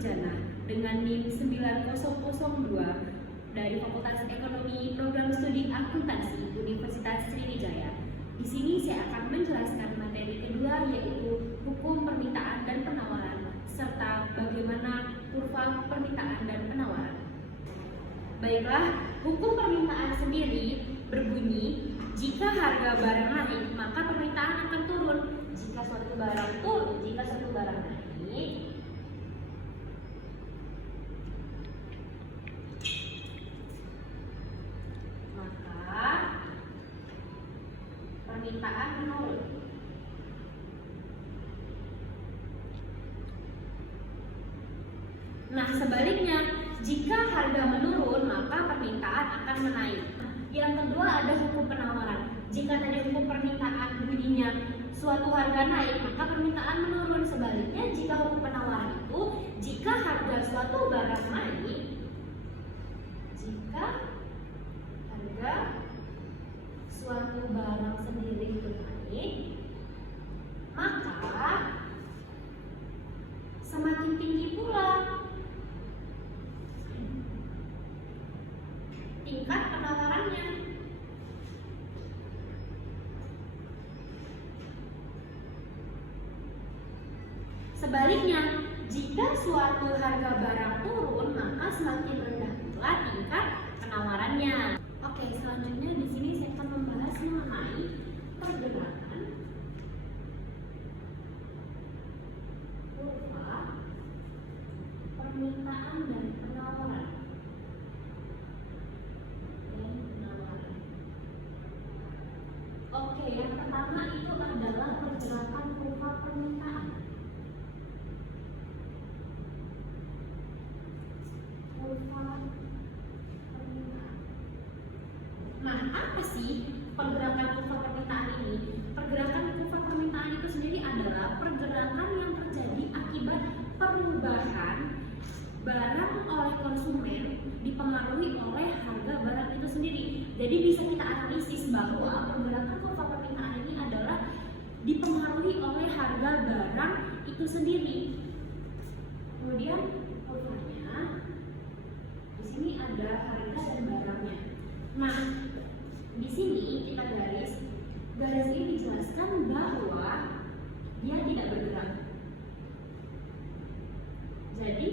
Nurjana dengan NIM 9002 dari Fakultas Ekonomi Program Studi Akuntansi Universitas Sriwijaya. Di sini saya akan menjelaskan materi kedua, yaitu hukum permintaan dan penawaran serta bagaimana kurva permintaan dan penawaran. Baiklah, hukum permintaan sendiri berbunyi, jika harga barang naik, maka permintaan akan turun. Jika suatu barang naik, maka permintaan menurun. Nah, sebaliknya, jika harga menurun, maka permintaan akan menaik. Yang kedua ada hukum penawaran. Jika tadi hukum permintaan bunyinya suatu harga naik, maka permintaan menurun. Sebaliknya, jika hukum penawaran itu, jika harga suatu barang naik, jika harga suatu barang sendiri itu naik, maka semakin tinggi pula tingkat penawarannya. Sebaliknya, jika suatu harga barang turun, maka semakin rendah pula tingkat penawarannya. Oke, selanjutnya di sini saya akan membahas mengenai pergerakan kurva permintaan dan penawaran. Oke, yang pertama itu adalah pergerakan kurva permintaan. Kurva permintaan. Nah, apa sih pergerakan kurva permintaan ini? Pergerakan kurva permintaan itu sendiri adalah pergerakan yang terjadi akibat perubahan barang oleh konsumen dipengaruhi oleh harga barang itu sendiri. Jadi bisa kita analisis bahwa pergerakan kurva permintaan ini adalah dipengaruhi oleh harga barang itu sendiri. Kemudian kurvanya di sini ada harga dan barangnya. Nah, di sini kita garis ini dijelaskan bahwa dia tidak bergerak. Jadi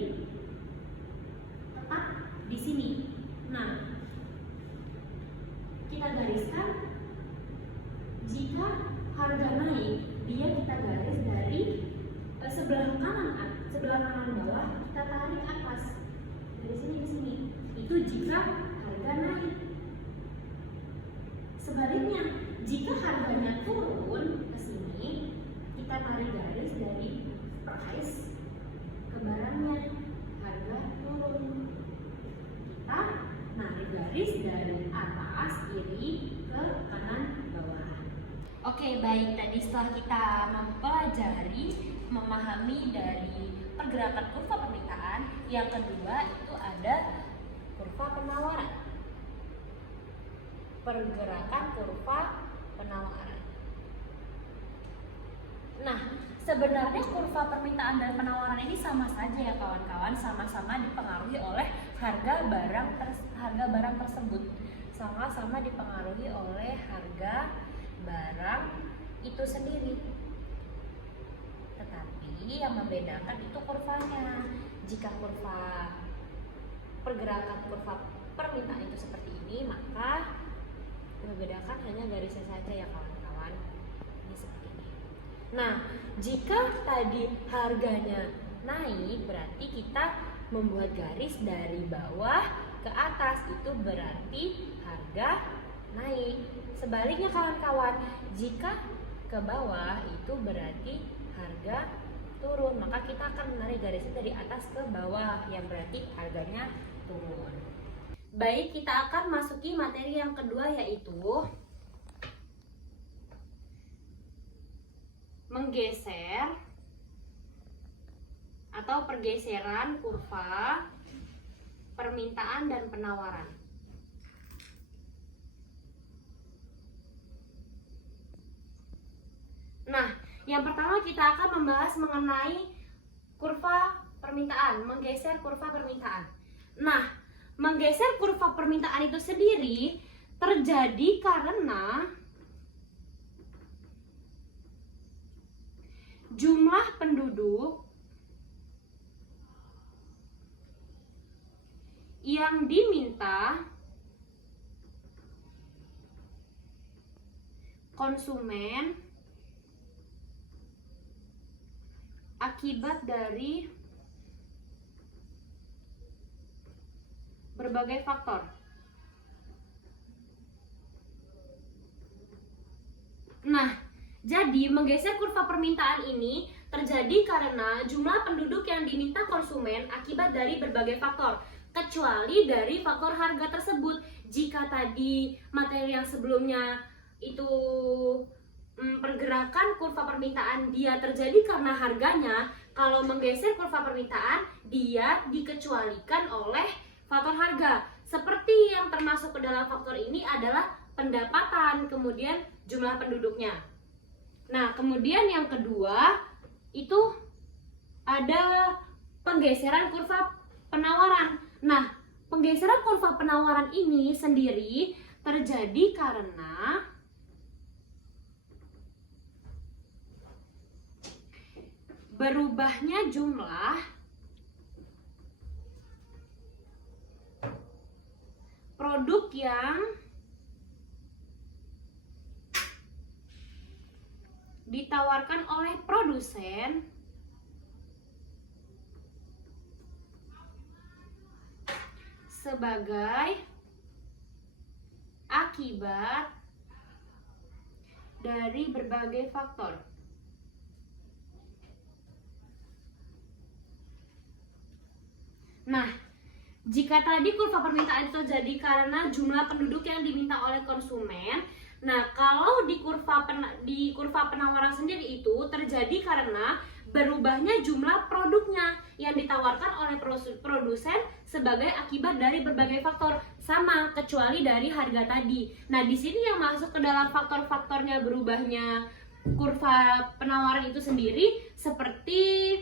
tetap di sini. Nah, kita gariskan jika harga naik, dia kita garis dari sebelah kanan bawah, kita tarik atas dari sini ke sini. Itu jika harga naik. Sebaliknya, jika harganya turun ke sini, kita tarik garis dari price ke barangnya, harga turun. Kita narik garis dari atas kiri ke kanan bawah. Oke, baik, tadi setelah kita mempelajari, memahami dari pergerakan kurva permintaan, yang kedua itu ada kurva penawaran. Pergerakan kurva penawaran. Nah, sebenarnya kurva permintaan dan penawaran ini sama saja ya kawan-kawan, sama-sama dipengaruhi oleh harga barang tersebut. Sama-sama dipengaruhi oleh harga barang itu sendiri. Tetapi yang membedakan itu kurvanya. Jika pergerakan kurva permintaan itu seperti ini, maka membedakan hanya garisnya saja ya kawan-kawan. Ini seperti ini. Nah, jika tadi harganya naik, berarti kita membuat garis dari bawah ke atas, itu berarti harga naik. Sebaliknya kawan-kawan, jika ke bawah itu berarti harga turun, maka kita akan menarik garisnya dari atas ke bawah, yang berarti harganya turun. Baik, kita akan masuki materi yang kedua, yaitu menggeser atau pergeseran kurva permintaan dan penawaran. Nah, yang pertama kita akan membahas mengenai kurva permintaan, menggeser kurva permintaan. Nah, menggeser kurva permintaan itu sendiri terjadi karena jumlah penduduk yang diminta konsumen akibat dari berbagai faktor. Nah, jadi menggeser kurva permintaan ini terjadi karena jumlah penduduk yang diminta konsumen akibat dari berbagai faktor, kecuali dari faktor harga tersebut. Jika tadi materi yang sebelumnya itu pergerakan kurva permintaan dia terjadi karena harganya, kalau menggeser kurva permintaan dia dikecualikan oleh faktor harga. Seperti yang termasuk ke dalam faktor ini adalah pendapatan, kemudian jumlah penduduknya. Nah, kemudian yang kedua itu ada penggeseran kurva penawaran. Nah, penggeseran kurva penawaran ini sendiri terjadi karena berubahnya jumlah produk yang ditawarkan oleh produsen sebagai akibat dari berbagai faktor. Nah, jika tadi kurva permintaan itu terjadi karena jumlah penduduk yang diminta oleh konsumen, nah kalau di kurva penawaran sendiri itu terjadi karena berubahnya jumlah produknya yang ditawarkan oleh produsen sebagai akibat dari berbagai faktor, sama kecuali dari harga tadi. Nah, di sini yang masuk ke dalam faktor-faktornya berubahnya kurva penawaran itu sendiri seperti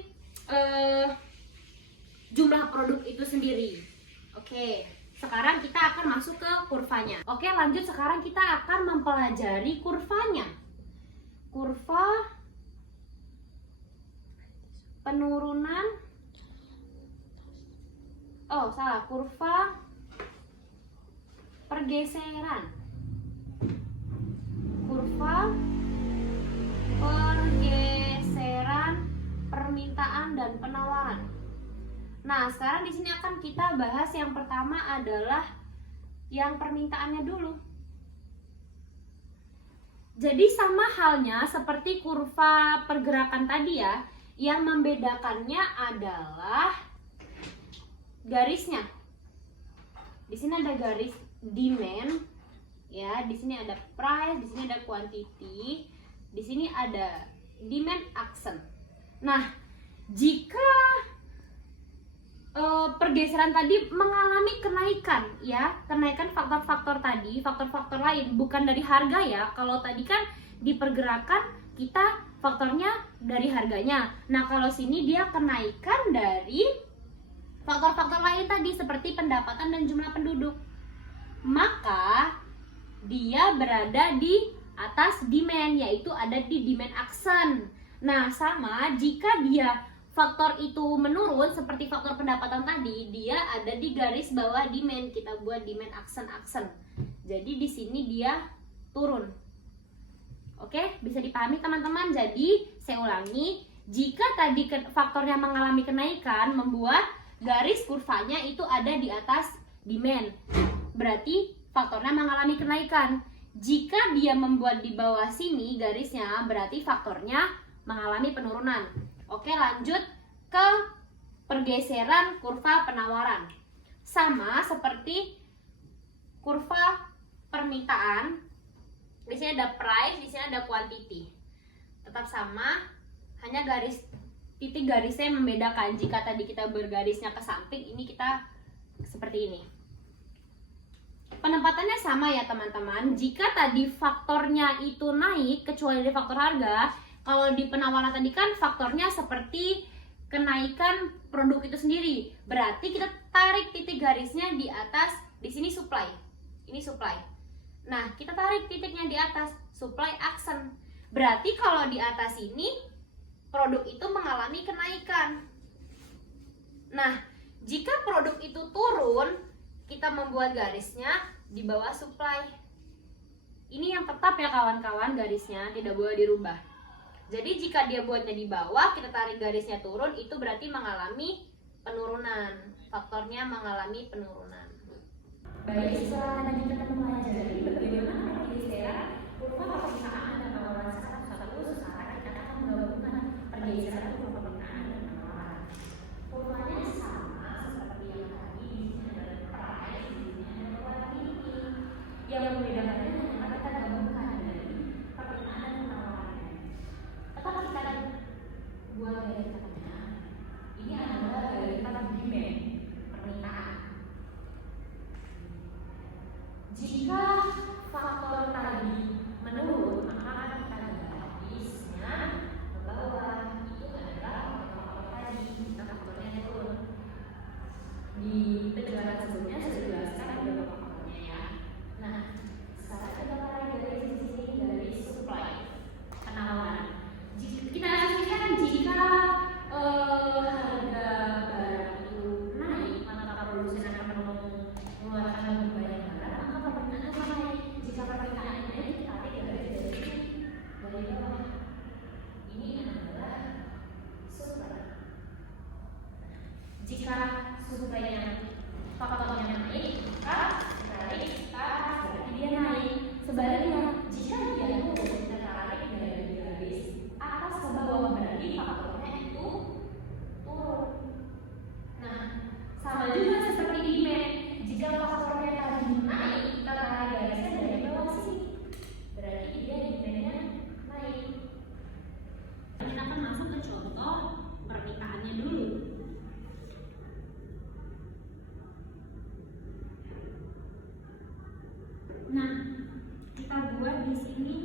jumlah produk itu sendiri. Oke, sekarang kita akan masuk ke kurvanya. Oke, lanjut, sekarang kita akan mempelajari kurvanya. Kurva penurunan, kurva pergeseran. Kurva pergeseran permintaan dan penawaran. Nah, sekarang di sini akan kita bahas yang pertama adalah yang permintaannya dulu. Jadi sama halnya seperti kurva pergerakan tadi ya, yang membedakannya adalah garisnya. Di sini ada garis demand, ya. Di sini ada price, di sini ada quantity, di sini ada demand action. Nah, jika pergeseran tadi mengalami kenaikan, ya, kenaikan faktor-faktor tadi, faktor-faktor lain, bukan dari harga ya. Kalau tadi kan di pergerakan kita faktornya dari harganya. Nah, kalau sini dia kenaikan dari faktor-faktor lain tadi seperti pendapatan dan jumlah penduduk. Maka dia berada di atas demand, yaitu ada di demand action. Nah, sama jika dia faktor itu menurun seperti faktor pendapatan tadi, dia ada di garis bawah demand. Kita buat demand action. Jadi di sini dia turun. Oke, bisa dipahami teman-teman? Jadi saya ulangi, jika tadi faktornya mengalami kenaikan, membuat garis kurvanya itu ada di atas demand, berarti faktornya mengalami kenaikan. Jika dia membuat di bawah sini garisnya, berarti faktornya mengalami penurunan. Oke, lanjut ke pergeseran kurva penawaran. Sama seperti kurva permintaan. Di sini ada price, di sini ada quantity. Tetap sama, hanya titik garisnya yang membedakan. Jika tadi kita bergarisnya ke samping, ini kita seperti ini. Penempatannya sama ya teman-teman. Jika tadi faktornya itu naik, kecuali dari faktor harga, kalau di penawaran tadi kan faktornya seperti kenaikan produk itu sendiri. Berarti kita tarik titik garisnya di atas, di sini supply. Ini supply. Nah, kita tarik titiknya di atas, supply aksen. Berarti kalau di atas ini produk itu mengalami kenaikan. Nah, jika produk itu turun, kita membuat garisnya di bawah supply. Ini yang tetap ya kawan-kawan, garisnya tidak boleh dirubah. Jadi jika dia buatnya di bawah, kita tarik garisnya turun, itu berarti mengalami penurunan. Faktornya mengalami penurunan. Baik, setelah tadi kita mempelajari bagaimana pergeseran kurva permintaan dan penawaran satu-satu, sekarang kita akan menggabungkan pergeseran kurva permintaan dan penawaran. Kurvanya sama seperti yang tadi, di sini ada price, di sini ada volatility. Yang membedakannya adalah kita gabungkan dari permintaan dan penawarannya. Tetap kita buat dari katanya. Ini adalah dari demand, permintaan. Jika faktor tadi menurun, maka kita garisnya ke bawah. Itu adalah faktor tadi, faktornya turun. Di penjelasan sebelumnya sudah dijelaskan beberapa faktornya ya. Nah, sekarang kita mulai dari sisi dari supply, penawaran. Kita asumsikan jika harga barang itu naik, maka produsen akan mengeluarkan lebih banyak barang, maka permintaan akan naik. Jika permintaan naik, kita tarik dari bawah. Ini adalah supply. Jika supply-nya faktornya naik, maka kita tarik ke atas, berarti dia naik. Sebaliknya, jika dia turun, kita tarik dari garis atas ke bawah, berarti faktornya itu turun. Nah, sama juga seperti demand. Jika faktornya tadi naik, kita tarik garisnya dari bawah sini, berarti dia demand-nya naik. Kita akan masuk ke contoh permintaannya dulu. Nah, kita buat di sini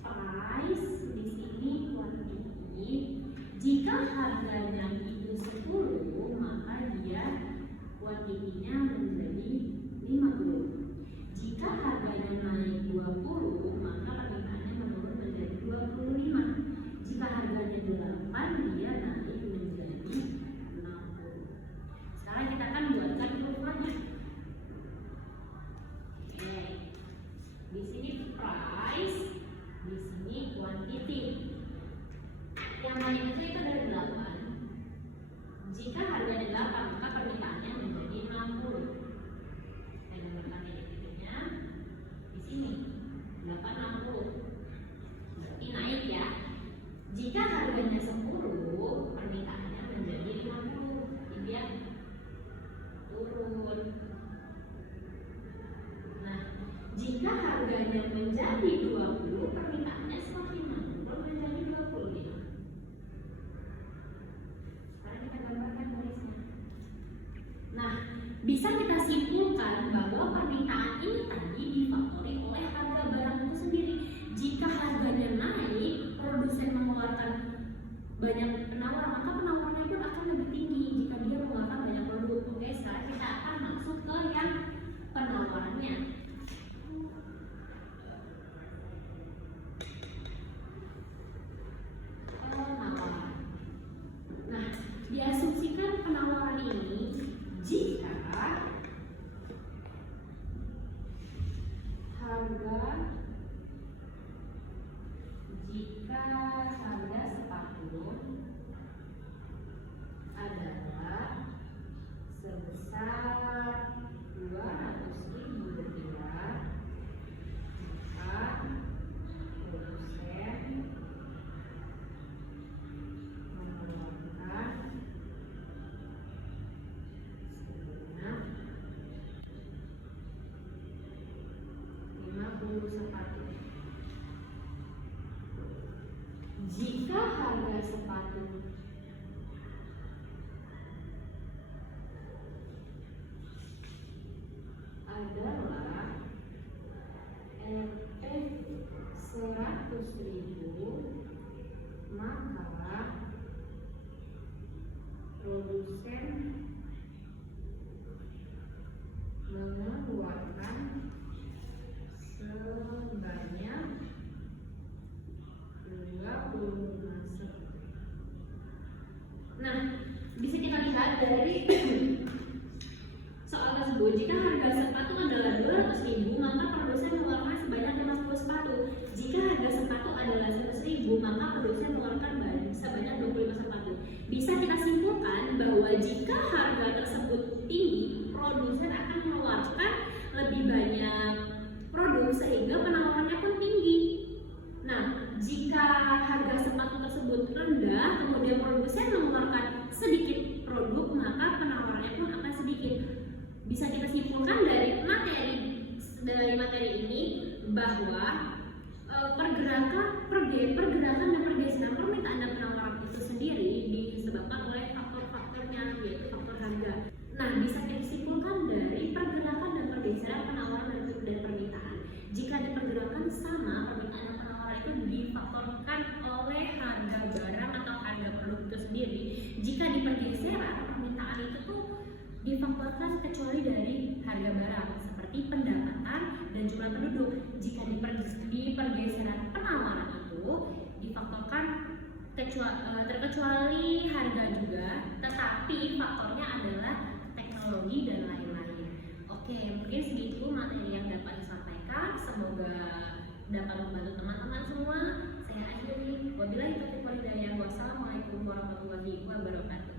price, di sini quantity. Jika harganya itu 10, maka dia quantity-nya menjadi 50. Jika harganya naik 20, maka permintaannya menurun menjadi 25. Jika harganya 8, dia naik menjadi 60. Sekarang kita akan buatkan kurvanya. Oke. Di sini price, di sini quantity. Yang naik itu dari 8. Jika harganya 8, maka permintaannya menjadi 60. Dan gambarkan titiknya di sini 860. Berarti naik ya. Jika harganya 10, permintaannya menjadi 50. Jadi dia turun. Nah, jika harganya menjadi 20, permintaannya semakin menurun menjadi 25. Sekarang kita gambarkan garisnya. Nah, bisa kita simpulkan bahwa permintaan ini tadi difaktori oleh harga barang itu sendiri. Jika harganya naik, produsen mengeluarkan banyak penawar, maka penawarannya pun akan lebih tinggi jika dia mengeluarkan banyak produk. Oke, sekarang kita akan masuk ke yang penawarannya. Penawaran. Nah, diasumsikan penawaran ini jika harga sepatu adalah sebesar 200.000 rupiah, maka produsen mengeluarkan sebanyak 50 sepatu. Jika harga sepatu adalah RP 100.000, maka bahwa pergerakan dan pergeseran permintaan dan penawaran itu sendiri disebabkan oleh faktor-faktornya, yaitu faktor harga. Nah, bisa disimpulkan dari pergerakan dan pergeseran penawaran dan permintaan. Jika dipergerakan sama, permintaan dan penawaran itu difaktorkan oleh harga barang atau harga produk itu sendiri. Jika di pergeseran, permintaan itu tuh difaktorkan kecuali dari harga barang seperti pendapatan dan jumlah penduduk. Jika di pergeseran penawaran itu difaktorkan terkecuali harga juga, tetapi faktornya adalah teknologi dan lain-lain. Oke, mungkin segitu materi yang dapat disampaikan. Semoga dapat membantu teman-teman semua. Saya akhiri. Wabillahi taufiq wal hidayah. Wassalamualaikum warahmatullahi wabarakatuh.